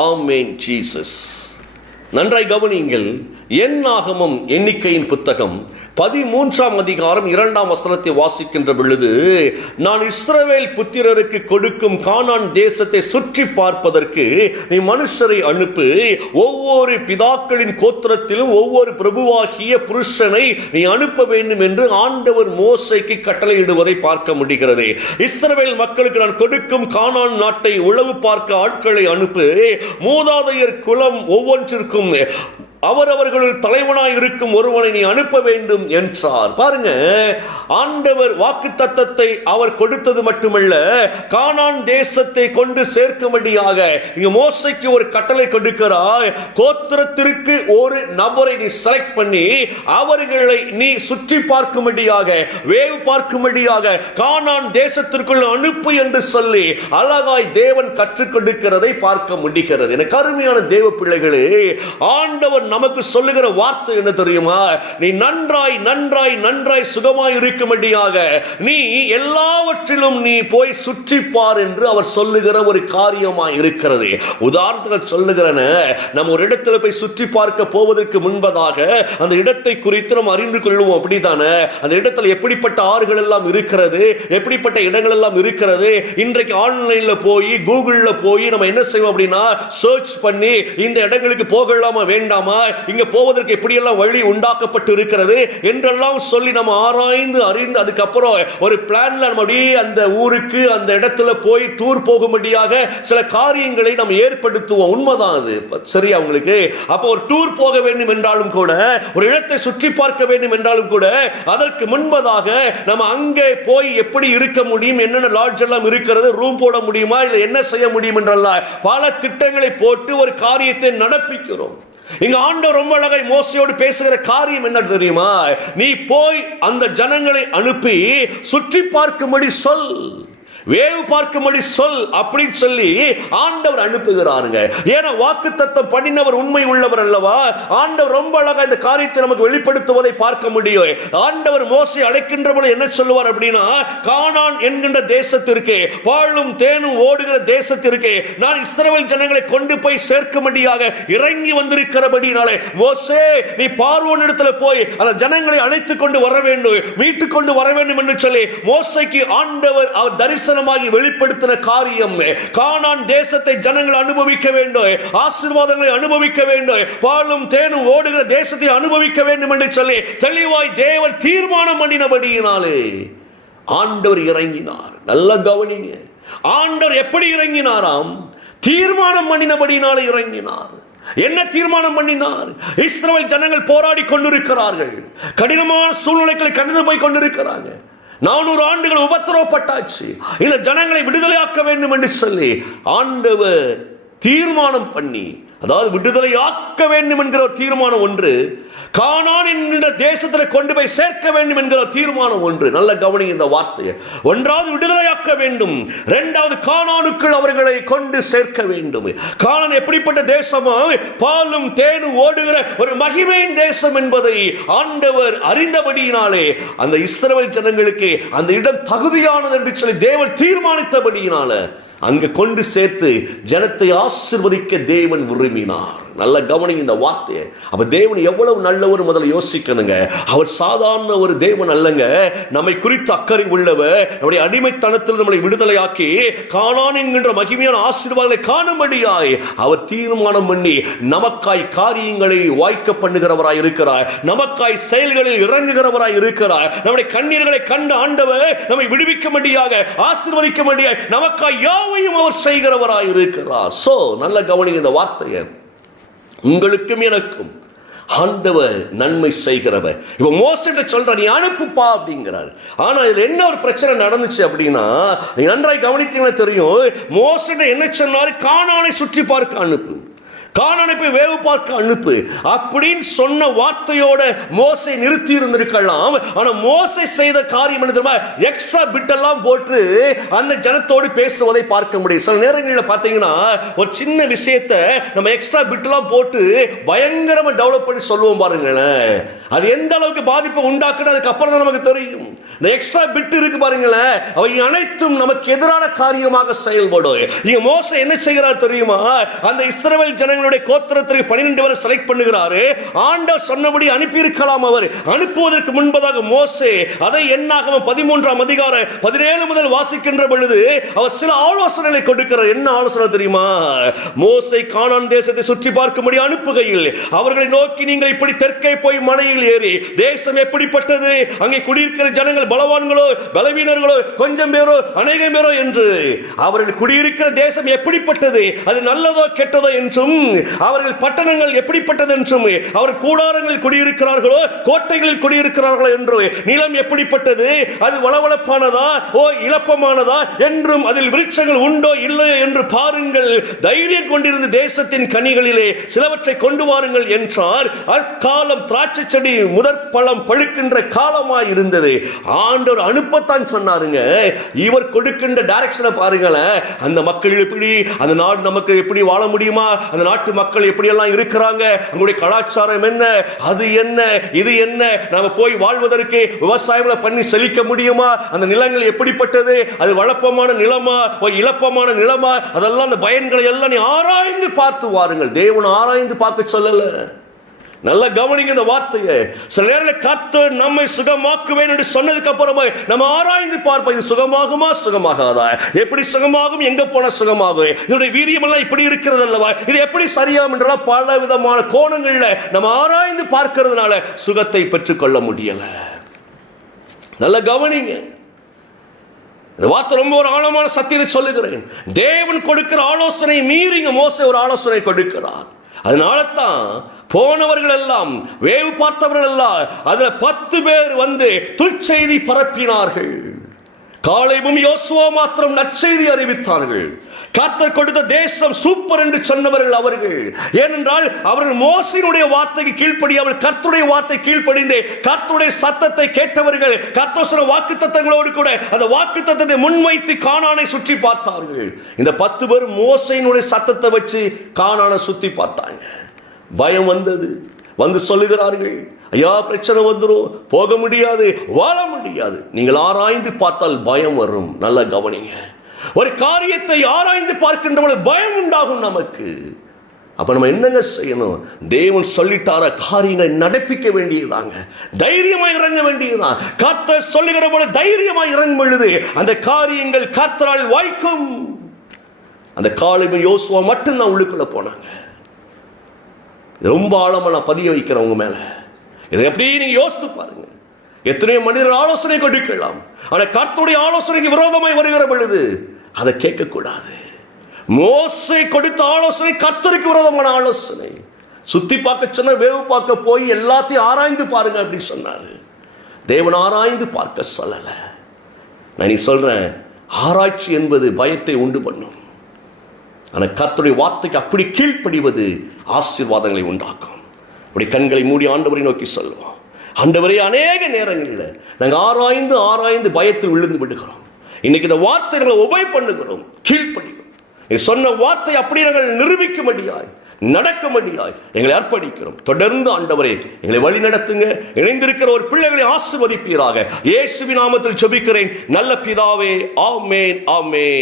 ஆமென் Jesus. நன்றாய் கவனியுங்கள். என்னாகமம் எண்ணிக்கையின் புத்தகம் 13ஆம் அதிகாரம் 2ஆம் வசனத்தை வாசிக்கின்ற பொழுது, நான் இஸ்ரவேல் புத்திரருக்கு கொடுக்கும் கானான் தேசத்தை சுற்றி பார்ப்பதற்கு நீ மனுஷரை அனுப்பு, ஒவ்வொரு பிதாக்களின் கோத்திரத்திலும் ஒவ்வொரு பிரபுவாகிய புருஷனை நீ அனுப்ப வேண்டும் என்று ஆண்டவர் மோசேக்கு கட்டளையிடுவதை பார்க்க முடிகிறது. இஸ்ரவேல் மக்களுக்கு நான் கொடுக்கும் கானான் நாட்டை உளவு பார்க்க ஆட்களை அனுப்பு, மூதாதையர் குலம் ஒவ்வொன்றிற்கும் அவரவர்களில் தலைவனாய் இருக்கும் ஒருவனை நீ அனுப்ப வேண்டும் என்றார். பாருங்க, ஆண்டவர் வாக்குத்தத்தத்தை அவர் கொடுத்தது மட்டுமல்ல, கானான் தேசத்தை கொண்டு சேர்க்கும்படியாக இங்க மோசேக்கு ஒரு கட்டளை கொடுக்கிறார். கோத்திரத்திற்கு ஒரு நபரை நீ செலக்ட் பண்ணி அவர்களை நீ சுற்றி பார்க்கும்படியாக, வேவு பார்க்கும்படியாக கானான் தேசத்திற்குள் அனுப்பு என்று சொல்லி அழகாய் தேவன் கற்றுக் கொடுக்கிறதை பார்க்க முடிகிறது. எனக்கு அருமையான தேவ பிள்ளைகளே, ஆண்டவர் நமக்கு சொல்லுகிற வார்த்தை என்ன தெரியுமா? நீ நன்றாய் நன்றாய் நன்றாய் சுகமாய் இருக்கும்படியாக நீ எல்லாவற்றிலும் நீ போய் சுற்றி பார் என்று அவர் சொல்லுகிற ஒரு காரியமாய் இருக்கிறது. உதாரணத்துக்கு சொல்லுகிறேன், நம்ம ஒரு இடத்துல போய் சுற்றி பார்க்க போவதற்கு முன்பதாக அந்த இடத்தை குறித்து நம்ம அறிந்து கொள்வோம். அப்படித்தானே? அந்த இடத்துல எப்படிப்பட்ட ஆறுகள் எல்லாம் இருக்கிறது, எப்படிப்பட்ட இடங்கள் எல்லாம் இருக்கிறது. இன்றைக்கு ஆன்லைன்ல போய் கூகுள்ல போய் நம்ம என்ன செய்வோம் அப்படின்னா, சர்ச் பண்ணி இந்த இடங்களுக்கு போகலாமா வேண்டாமா, இங்க போவதற்கு எப்படியெல்லாம் வழி உண்டாக்கப்பட்டு இருக்கிறது என்றெல்லாம் சொல்லி நம்ம ஆராய்ந்து அறிந்து அதுக்கப்புறம் ஒரு பிளான்ல நம்ம அந்த ஊருக்கு அந்த இடத்துல போய் டூர் போகும்படியாக சில காரியங்களை நம்ம ஏற்படுத்துவோம். உண்மைதான் அது. சரியா உங்களுக்கு? அப்போ ஒரு டூர் போக வேண்டும் என்றாலும் கூட, ஒரு இடத்தை சுற்றி பார்க்க வேண்டும் என்றாலும் கூட, அதற்கு முன்பதாக நம்ம அங்கே போய் எப்படி இருக்க முடியும், என்னென்ன லாட்ஜ் எல்லாம் இருக்கிறது, ரூம் போட முடியுமா, இல்லை என்ன செய்ய முடியும் என்றெல்லாம் பல திட்டங்களை போட்டு ஒரு காரியத்தை நடப்பிக்கிறோம். இங்க ஆண்டவர் ரொம்ப அழகாய் மோசேயோடு பேசுகிற காரியம் என்ன தெரியுமா? நீ போய் அந்த ஜனங்களை அனுப்பி சுற்றி பார்க்கும்படி சொல், வேவு பார்க்கும்படி சொல் அப்படின்னு சொல்லி ஆண்டவர் அனுப்புகிறாருங்க. ஏன்னா வாக்குத்தத்தம் பண்ணினவர் உண்மை உள்ளவர் அல்லவா? ஆண்டவர் ரொம்ப அழகா இந்த காரியத்தை நமக்கு வெளிப்படுத்துவதை பார்க்க முடியும். ஆண்டவர் மோசே அழைக்கின்ற போது என்ன சொல்லுவார் அப்படின்னா, கானான் என்கின்ற தேசத்திற்கு, பாலும் தேனும் ஓடுகிற தேசத்திற்கு நான் இஸ்ரவேல் ஜனங்களை கொண்டு போய் சேர்க்கும்படியாக இறங்கி வந்திருக்கிறபடினாலே, மோசே நீ பார்வோன் இடத்துல போய் அந்த ஜனங்களை அழைத்துக் கொண்டு வர வேண்டும், மீட்டுக் கொண்டு வர வேண்டும் என்று சொல்லி மோசேக்கு ஆண்டவர் அவர் தரிசனம் வெளிப்படுத்தின காரியம். கானான் தேசத்தை ஜனங்கள் அனுபவிக்க வேண்டும், ஆசீர்வாதங்களை அனுபவிக்க வேண்டும், பாலும் தேனும் ஓடுகிற தேசத்தை அனுபவிக்க வேண்டும் என்று சொல்லி தெளிவாய் தேவன் தீர்மானம் பண்ணினபடியினாலே ஆண்டவர் இறங்கினார். நல்ல கவனிங்க, ஆண்டவர் எப்படி இறங்கினாராம்? தீர்மானம் பண்ணினபடியினாலே இறங்கினார். என்ன தீர்மானம் பண்ணினார்? இஸ்ரவேல் ஜனங்கள் போராடி கொண்டிருக்கிறார்கள், கடினமான சூழ்நிலைகளை கடந்து போய் கொண்டிருக்கிறாங்க, 400 ஆண்டுகள் உபத்திரவப்பட்டாச்சு, இந்த ஜனங்களை விடுதலையாக்க வேண்டும் என்று சொல்லி ஆண்டவர் தீர்மானம் பண்ணி, அதாவது விடுதலை ஆக்க வேண்டும் என்கிற ஒரு தீர்மானம் ஒன்று, கானான் என்கிற தேசத்தில் கொண்டு போய் சேர்க்க வேண்டும் என்கிற தீர்மானம் ஒன்று. நல்ல கவனிங்க இந்த வார்த்தையை. ஒன்றாவது விடுதலையாக்க வேண்டும், இரண்டாவது கானானுக்குள் அவர்களை கொண்டு சேர்க்க வேண்டும். கானான் எப்படிப்பட்ட தேசமா? பாலும் தேனும் ஓடுகிற ஒரு மகிமையின் தேசம் என்பதை ஆண்டவர் அறிந்தபடியினாலே அந்த இஸ்ரவேல் ஜனங்களுக்கு அந்த இடம் தகுதியானது என்று சொல்லி தேவன் தீர்மானித்தபடியினால அங்கு கொண்டு சேர்த்து ஜனத்தை ஆசீர்வதிக்க தேவன் விரும்பினார். நல்ல கவனிங்க இந்த வார்த்தையை. அப்ப தேவன் எவ்வளவு நல்லவர் முதல்ல யோசிக்கணுங்க. அவர் சாதாரண ஒரு தேவன் அல்லங்க, நம்மை குறித்து அக்கறை உள்ளவர். நம்முடைய அடிமைத்தனத்தில் நம்மளை விடுதலையாக்கி கானான் என்கின்ற மகிமையான ஆசீர்வாதங்களை காணும்படியாய் அவர் தீர்மானம் பண்ணி நமக்காய் காரியங்களை வாய்க்க பண்ணுகிறவராய் இருக்கிறார், நமக்காய் செயல்களில் இறங்குகிறவராய் இருக்கிறார். நம்முடைய கண்ணீர்களை கண்டு ஆண்டவர் நம்மை விடுவிக்கும்படியாக ஆசீர்வதிக்கும்படியாய் நமக்காய் யாவையும் அவர் செய்கிறவராய் இருக்கிறார். சோ நல்ல கவனிங்க இந்த வார்த்தையை. உங்களுக்கும் எனக்கும் ஆண்டவர் நன்மை செய்கிறவர். இப்ப மோசே சொல்ற நீ அனுப்புப்பா அப்படிங்கிறார். ஆனா இதுல என்ன ஒரு பிரச்சனை நடந்துச்சு அப்படின்னா, நீ நன்றாய் கவனித்தீங்கன்னா தெரியும், மோசே என்ன சொன்னாரு? கானானை சுற்றி பார்க்க அனுப்பு, கானானை போய் வேவு பார்க்க அனுப்பு அப்படின்னு சொன்ன வார்த்தையோட மோசே நிறுத்தி இருந்திருக்கலாம். ஆனா மோசே செய்த காரியம் என்ன தெரியுமா? எக்ஸ்ட்ரா பிட் எல்லாம் போட்டு அந்த ஜனத்தோடு பேசுவதை பார்க்க முடியும். சில நேரங்களில் பார்த்தீங்கன்னா ஒரு சின்ன விஷயத்தை நம்ம எக்ஸ்ட்ரா பிட் எல்லாம் போட்டு பயங்கரமா டெவலப் பண்ணி சொல்லுவோம் பாருங்களேன். அது எந்த அளவுக்கு பாதிப்பை உண்டாக்குறது அதுக்கு அப்புறம் தான் நமக்கு தெரியும். இந்த எக்ஸ்ட்ரா பிட் இருக்கு பாருங்களேன், அவை அனைத்தும் நமக்கு எதிரான காரியமாக செயல்படும். இங்க மோசே என்ன செய்கிறார் தெரியுமா? அந்த இஸ்ரவேல் ஜனங்களுடைய கோத்திரத்திற்கு 12 பேரை செலக்ட் பண்ணுகிறாரு. ஆண்டவர் சொன்னபடி அனுப்பி இருக்கலாம். அவர் அனுப்புவதற்கு முன்பதாக மோசே அதை என்னாகமம் 13ஆம் அதிகாரம் 17 முதல் வாசிக்கின்ற பொழுது அவர் சில ஆலோசனைகளை கொடுக்கிறார். என்ன ஆலோசனை தெரியுமா? மோசே கானான் தேசத்தை சுற்றி பார்க்கும்படி அனுப்புகையில் அவர்களை நோக்கி, நீங்கள் இப்படி தெற்கே போய் மலையில் ஏறி தேசம் எப்படிப்பட்டது, அங்கே குடியிருக்கிற ஜனங்கள் பலவான்களோ பலவீனர்களோ கொஞ்சம் பேரோ அநேகம் பேரோ என்று, அவர்கள் குடியிருக்கிற தேசம் எப்படிப்பட்டது, அது நல்லதோ கெட்டதோ என்றும், அவர்கள் பட்டணங்கள் எப்படிப்பட்டது என்றும், அவர் கூடாரங்களில் குடியிருக்கிறார்களோ கோட்டைகளில் குடியிருக்கிறார்களோ என்று, நிலம் எப்படிப்பட்டது, அது வளவளப்பானதா ஓ இளப்பமானதா என்றும், அதில் விருட்சங்கள் உண்டோ இல்லையோ என்று பாருங்கள். தைரியம் கொண்டிருந்த தேசத்தின் கனிகளிலே சிலவற்றை கொண்டு வாருங்கள் என்றார். அக்காலம் திராட்சை செடி முதற் பழம் பழுக்கின்ற காலமாய் இருந்தது. ஆண்டவர் அனுப்பத்தான் சொன்னாருங்க. இவர் கொடுக்கின்ற டைரக்ஷனை பாருங்களேன். அந்த மக்கள் எப்படி, அந்த நாடு நமக்கு எப்படி வாழ முடியுமா, அந்த நாட்டு மக்கள் எப்படி எல்லாம் இருக்கிறாங்க, அவங்களுடைய கலாச்சாரம் என்ன, அது என்ன இது என்ன, நாம போய் வாழ்வதற்கு விவசாயம் பண்ணி செழிக்க முடியுமா, அந்த நிலங்கள் எப்படிப்பட்டது, அது வளப்பமான நிலமா இழப்பமான நிலமா, அதெல்லாம் அந்த பயன்களை எல்லாம் நீ ஆராய்ந்து பார்த்து வாருங்கள். தேவன் ஆராய்ந்து பார்க்க சொல்லல. நல்ல கவனிங்க இந்த வார்த்தையை. சில நேரத்தில் கர்த்தர் நம்மை சுகமாக்குவேன் என்று சொன்னதுக்கு அப்புறமா நம்ம ஆராய்ந்து பார்ப்போம், இது சுகமாகுமா சுகமாகாதா, எப்படி சுகமாகும், எங்க போன சுகமாகும், இதனுடைய வீரியம் எல்லாம் இப்படி இருக்கிறது அல்லவா, இது எப்படி சரியாகும் என்றால் பல விதமான கோணங்கள்ல நம்ம ஆராய்ந்து பார்க்கிறதுனால சுகத்தை பெற்றுக்கொள்ள முடியல. நல்ல கவனிங்க இந்த வார்த்தை. ரொம்ப ஒரு ஆழமான சத்தியத்தை சொல்லுகிறேன். தேவன் கொடுக்கிற ஆலோசனை மீறி மோசே ஒரு ஆலோசனை கொடுக்கிறார். அதனால தான் போனவர்கள் எல்லாம் வேவு பார்த்தவர்கள் எல்லாம் அதுல 10 பேர் வந்து துர்ச்செய்தி பரப்பினார்கள். காலேபும் யோசுவா மாத்திரம் நற்செய்தி அறிவித்தார்கள். கர்த்தர் கொடுத்த தேசம் சூப்பர் என்று சொன்னவர்கள் அவர்கள். ஏனென்றால் அவர்கள் மோசேயினுடைய வார்த்தைக்கு கீழ்ப்படியாமல் கர்த்தருடைய வார்த்தை கீழ்ப்படிந்து கர்த்தருடைய சத்தத்தை கேட்டவர்கள். கர்த்தர் சொன்ன வாக்குத்தத்தங்களோடு கூட அந்த வாக்குத்தத்தத்தை முன்வைத்து கானானை சுற்றி பார்த்தார்கள். இந்த 10 பேர் மோசேயினுடைய சத்தத்தை வச்சு கானானை சுற்றி பார்த்தாங்க. பயம் வந்தது. வந்து சொல்லுகிறார்கள், ஐயா பிரச்சனை வந்துடும், போக முடியாது, வாழ முடியாது. நீங்கள் ஆராய்ந்து பார்த்தால் பயம் வரும். நல்ல கவனிங்க. ஒரு காரியத்தை ஆராய்ந்து பார்க்கின்றவர்கள் பயம் உண்டாகும் நமக்கு. அப்ப நம்ம என்னங்க செய்யணும்? தேவன் சொல்லிட்டார காரியங்களை நடப்பிக்க வேண்டியதாங்க. தைரியமா இறங்க வேண்டியதுதான். கர்த்தர் சொல்லுகிற போல தைரியமா இறங்கும் பொழுது அந்த காரியங்கள் கர்த்தரால் வாய்க்கும். அந்த காலேபு யோசுவா மட்டும்தான் உள்ளுக்குள்ள போனாங்க. ரொம்ப ஆழமா நான் பதிய வைக்கிறேன் உங்க மேல. இதை எப்படி நீங்க யோசித்து பாருங்க. எத்தனையோ மனிதர் ஆலோசனை கொடுக்கலாம், ஆனா கர்த்தருடைய ஆலோசனைக்கு விரோதமாய் வருகிற பொழுது அதை கேட்க கூடாது. மோசே கொடுத்த ஆலோசனை கர்த்தருக்கு விரோதமான ஆலோசனை. சுத்தி பார்க்க சொன்ன வேவு பார்க்க போய் எல்லாத்தையும் ஆராய்ந்து பாருங்க அப்படி சொன்னாரு. தேவன் ஆராய்ந்து பார்க்க சொல்லல. நான் நீ சொல்றேன், ஆராய்ச்சி என்பது பயத்தை உண்டு பண்ணும். ஆனால் கர்த்தருடைய வார்த்தைக்கு அப்படி கீழ்ப்படிவது ஆசீர்வாதங்களை உண்டாக்கும். அப்படி கண்களை மூடி ஆண்டவரை நோக்கி சொல்லுவோம். ஆண்டவரே, அநேக நேரங்களில் நாங்கள் ஆராய்ந்து ஆராய்ந்து பயத்தில் விழுந்து விடுகிறோம். இன்னைக்கு இந்த வார்த்தைகளை உபை பண்ணுகிறோம், கீழ்ப்படிகிறோம். நீ சொன்ன வார்த்தை அப்படி நாங்கள் நிரூபிக்கும்படியாய் நடக்கும்படியாய் எங்களை அர்ப்பணிக்கிறோம். தொடர்ந்து ஆண்டவரே எங்களை வழி நடத்துங்க. இணைந்திருக்கிற ஒரு பிள்ளைகளை ஆசீர்வதிப்பீராக. இயேசுவின் நாமத்தில் ஜெபிக்கிறேன் நல்ல பிதாவே. ஆமென், ஆமென்.